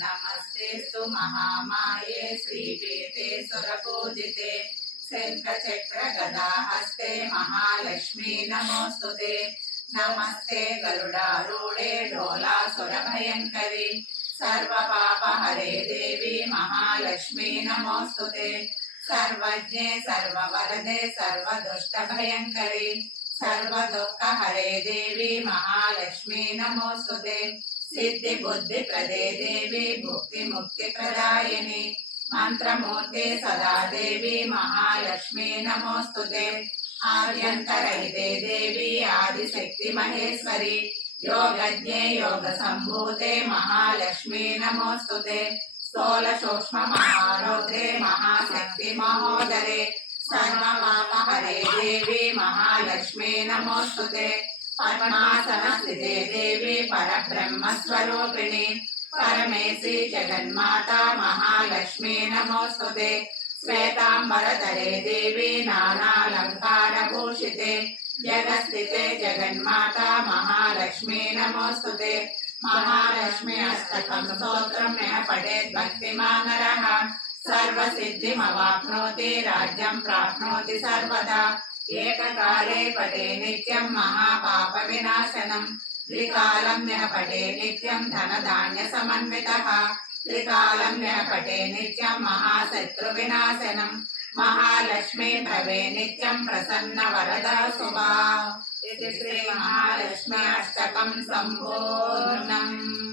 नमस्तेऽस्तु महामाये श्रीपीठे सुरपूजिते शङ्खचक्रगदाहस्ते महालक्ष्मी नमोऽस्तु ते नमस्ते गरुडारूढे डोलासुरभयङ्करि सर्वपापहरे देवी महालक्ष्मी नमोऽस्तु ते सर्वज्ञे, सर्ववरदे, सर्वदुष्टभयङ्करि, सर्वदुःखहरे देवी महालक्ष्मी नमोऽस्तु ते सिद्धिबुद्धिप्रदे देवी भुक्तिमुक्तिप्रदायिनि मन्त्रमूर्ते सदा देवी महालक्ष्मी नमोऽस्तु ते। आद्यन्तरहिते देवी आदिशक्ति महेश्वरी। योगज्ञे योगसम्भूते महालक्ष्मी नमोऽस्तु ते। स्थूलसूक्ष्म महारौद्रे महाशक्ति महोदरे। सर्वपापहरे देवी महालक्ष्मी नमोऽस्तु ते। पद्मासनस्थिते देवी परब्रह्मस्वरूपिणि। परमेशि जगन्माता महालक्ष्मी नमोऽस्तु ते श्वेताम्बरधरे देवी नानालङ्कारभूषिते। जगस्थिते जगन्माता महालक्ष्मी नमोऽस्तुते महालक्ष्मी अष्टकं स्तोत्रं यः पठेत् भक्तिमान् नरः सर्वसिद्धिमवाप्नोति, राज्यं प्राप्नोति सर्वदा। एककाले पठे नित्यं महापापविनाशनं। त्रिकालं यः पठे नित्यं धनधान्यसमन्वितः। त्रिकालं यः पठे नित्यं महाशत्रुविनाशनं। महालक्ष्मी भवे नित्यं प्रसन्नवरदा शुभा इति श्रीमहालक्ष्मी अष्टकं सम्पूर्णम्।